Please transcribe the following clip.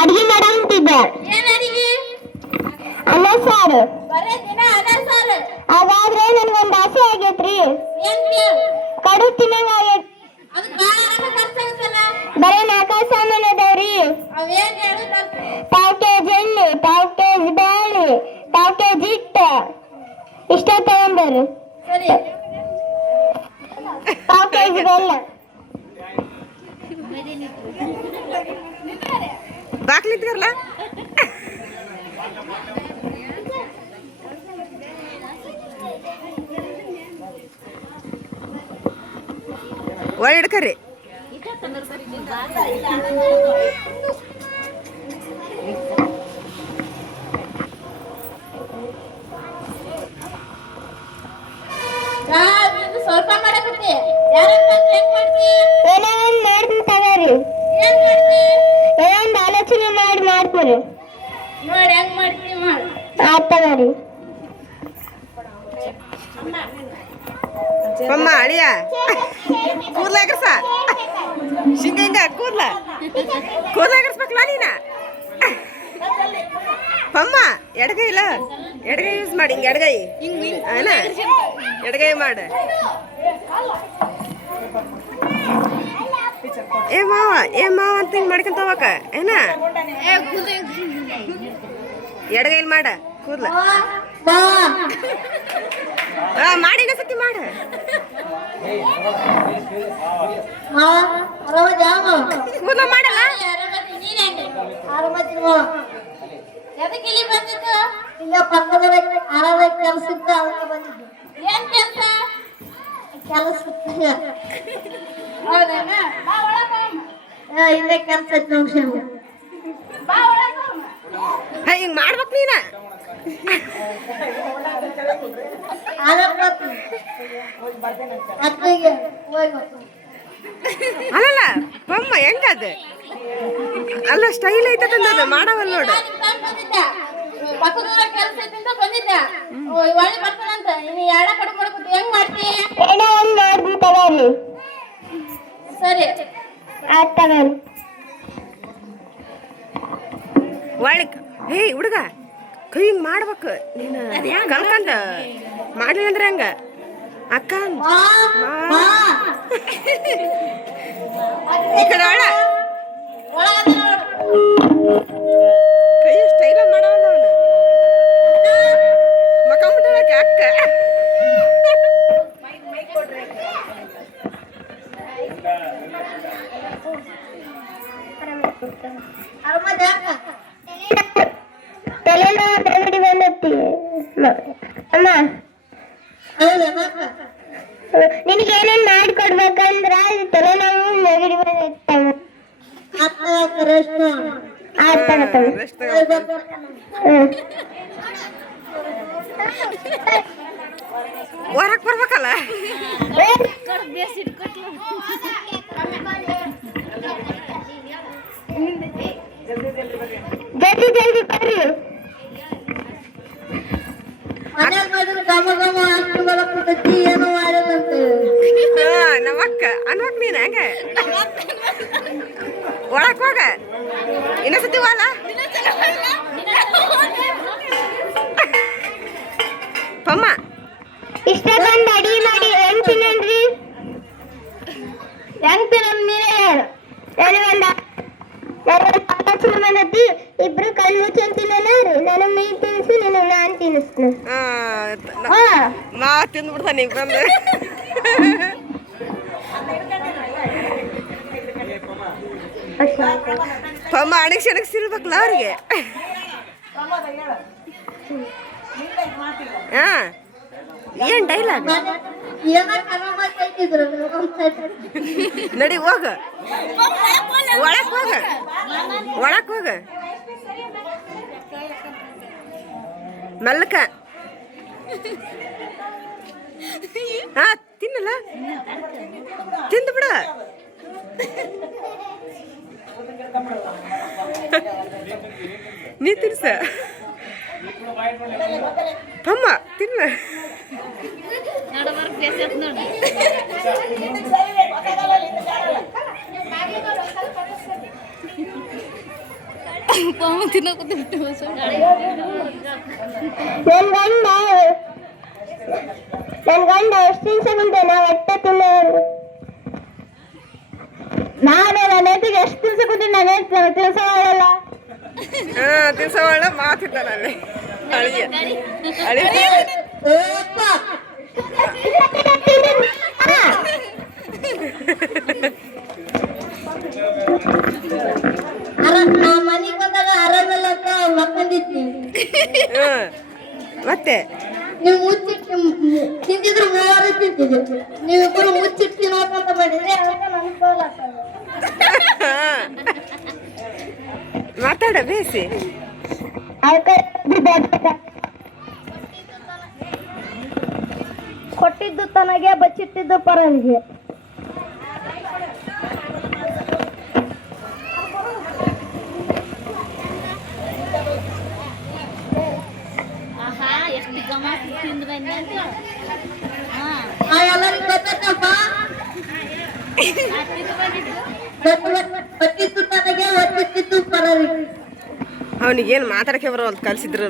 ಅಡಿಗೆ ಮಾಡಂತಿದ್ದೆ. ಅನ್ನ ಸಾರು. ಅದಾದ್ರೆ ನನ್ಗೊಂದು ಆಸೆ ಆಗೈತ್ರಿ. ಕಡು ತಿನ್ನಂಗ ಆಗೈತಿ. ಬರೀ 4 ಸಾಮಾನು ಅದಾವ್ರಿ. ಪಾವ್ ಕೆಜಿ ಎಣ್ಣೆ, ಪಾವ್ ಕೆಜಿ ಬೇಳೆ, ಪಾವ್ ಕೆಜಿ ಹಿಟ್ಟು ಇಷ್ಟ ತಗೊಂಡ್ರಿ. ಪಾವ್ ಕೆಜಿ ಬೆಲ್ಲ. ಬಾಕ್ಲಿದ್ರಲ್ಲ ಒಳ್ಳೆ ಹಿಡ್ಕರಿ. ಸ್ವಲ್ಪ ಮಾಡಕತ್ತಿ ಏನೊಂದು ಆಲೋಚನೆ ಮಾಡಿ ಮಾಡ್ಕೊರಿ. ನೋಡಿ ಹೆಂಗ್ ಮಾಡ್ತೀನಿ ಮಾಡಿ ಆತಗರಿ. ಪಮ್ಮ ಅಳಿಯ ಕೂದ್ಲಾಗರ್ಸ ಹಿಂಗ ಕೂದ್ಲಾಗರ್ಸ್ಬೇಕಲ್ಲ ನೀನ. ಪಮ್ಮ ಎಡಗೈ ಇಲ್ಲ, ಎಡಗೈ ಯೂಸ್ ಮಾಡಿ. ಹಿಂಗ ಎಡಗೈ ಏನ ಎಡಗೈ ಮಾಡ. ಏ ಮಾವ ಅಂತ ಹಿಂಗ್ ಮಾಡ್ಕೊಂತ ಹೋಗಕ ಏನ. ಎಡಗೈಲಿ ಮಾಡ ಕೂದ್ಲ ಮಾಡಿ ಸತಿ ಮಾಡ. ಕೂದ್ಲ ಮಾಡಲ್ಲ. ಇಲ್ಲ ಪಕ್ಕದ ಕೆಲಸ ಇತ್ತು ಅದಕ್ಕೆ ಬಂದಿದ್ದು. ಏನ್ ಕೆಲಸ ಹೌದೇನ? ಇಲ್ಲೇ ಕೆಲಸ ಇತ್ತು ಹಿಂಗ್ ಮಾಡ್ಬೇಕ್ ನೀನ. ಅಲ್ಲಲ್ಲ ಪಮ್ಮ ಹೆಂಗದ ಅಲ್ಲ ಸ್ಟೈಲ್ ಐತದ ಮಾಡವಲ್ಲ ನೋಡು. ಪಕ್ಕದೂರ ಕೆಲಸ ಇದ್ದಿಂದ ಬಂದಿದ್ದ ಒಳ್ಳೆ ಬರ್ತಾನಂತ. ಇನ್ನು ಎರಡ ಕಡೆ ಮಾಡ್ಕೊತ ಹೆಂಗ್ ಮಾಡ್ತಿ? ಸರಿ ಒಳ್ಳೆ ಹೇ ಹುಡುಗ ಕೈ ಹಿಂಗ್ ಮಾಡ್ಬೇಕು ನೀನು. ಕಲ್ಕಂಡ ಮಾಡ್ಲಿಲ್ಲ ಅಂದ್ರೆ ಹಂಗ ಅಕ್ಕ ಈ ಕಡೆ ಒಳ ಕೈ ಸ್ಟೈಲ ಮಾಡವಲ್ಲ ಅವನು. ಮಕ ಮುಟ್ಟಕ್ಕೆ ಅಕ್ಕ ನಿನಗೆ ಏನೇನ್ ಮಾಡಿಕೊಡ್ಬೇಕಂದ್ರ ತಲೆನೋವು ನೆಗಡಿ ಹೊರಕ್ ಬರ್ಬೇಕಲ್ಲ. ಜಲ್ದಿ ಜಲ್ದಿ ಬರ್ರಿ. ಏನು ಮಾಡದಂತ ನಮ್ಮಕ್ಕ ಅನ್ವಕ್ ನೀನ್ ಹಂಗ ಒಳಕ್ ಹೋಗ. ಇನ್ನೊಂದ್ಸತಿ ಹೋಗಲ್ಲ ಪಮ್ಮ. ಇಷ್ಟ ಬಂದು ಅಡಿಗೆ ಮಾಡಿ ಹೆಂಗ್ ತಿನ್ನನ್ರಿ? ಹೆಂಗ್ ತಿನ್ನಮ್ ನೀನೇ ಹೇಳು. ಆಲೋಚನೆ ಮಾಡತ್ತಿ ಇಬ್ರು ಕಣ್ಣು ಮುಚ್ಚಂತ ತಿನ್ನೋರು. ನಾನು ಮೀನ್ ತಿನ್ಸು, ನೀನು ನಾನ್ ತಿನ್ನಿಸ್ನು. ಮಾವ ತಿಂದ್ಬಿಡ್ತಾನೆ ಈಗ ಬಂದು. ಪಮ್ಮ ಅಣಗಿಸಿರ್ಬೇಕಲ್ಲ ಅವ್ರಿಗೆ. ಹಾ ಏನ್ ಡೈಲಾಗ್ ನಡಿ ಹೋಗ ಒಳಕ್ ಹೋಗ ಒಳಕ್ ಹೋಗ ಮೆಲ್ಲಕ. ಹಾ ತಿನ್ನಲ್ಲ ತಿಂದು ಬಿಡ. ನೀ ತಿನ್ಸ ಪಮ್ಮ ತಿನ್ನ. ನನ್ ಗಂಡ ಎಷ್ಟು ದಿವಸ ಮುಂದೆ ನಾವು ಹೊಟ್ಟೆ ತಿನ್ನ ನಾನು ನನ್ನ ಹೆಂಡತಿಗೆ ಎಷ್ಟು ದಿವಸ ಕೂತಿ ನಾನು ತಿಳಿಸೋಲ್ಲ ತಿಳ್ಸೋಳ ಮಾತಿದ್ದಾನಲ್ಲಿ ಅಳಿಯ ಅಳಿಯ ಮನೆಗೆ ಬಂದಾಗ ಆರಾಮಲ್ಲ ಅಂತ ಮಕ್ಕಂದಿದ್ನಿ. ಮತ್ತೆ ನೀವು ಮುಚ್ಚಿಟ್ಟು ತಿಂದಿದ್ರು ಮೂವರು ತಿಂತಿದ್ರು, ನೀವಿಬ್ಬರು ಮುಚ್ಚಿಟ್ಟು ತಿನ್ನೋಕಂತ ಮಾಡಿದ್ರೆ ಅದಕ್ಕೆ ನನ್ಗೆ ಸೋಲ್ ಆಗ್ತದೆ. ಮಾತಾಡ ಬೇಸಿ ಕೊಟ್ಟಿದ್ದು ತನಗೆ ಬಚ್ಚಿಟ್ಟಿದ್ದು ಪರನಿಗೆ. ಎಲ್ಲರಿಗೂ ಗೊತ್ತಪ್ಪ, ಬಚ್ಚಿತ್ತು ತನಗೆ ಬಚ್ಚಿಟ್ಟಿದ್ದು ಪರನಿಗೆ. ಅವನಿಗೇನು ಮಾತಾಡಕ್ಕೆ ಬರೋಲ್ಲ ಕಲ್ಸಿದ್ರು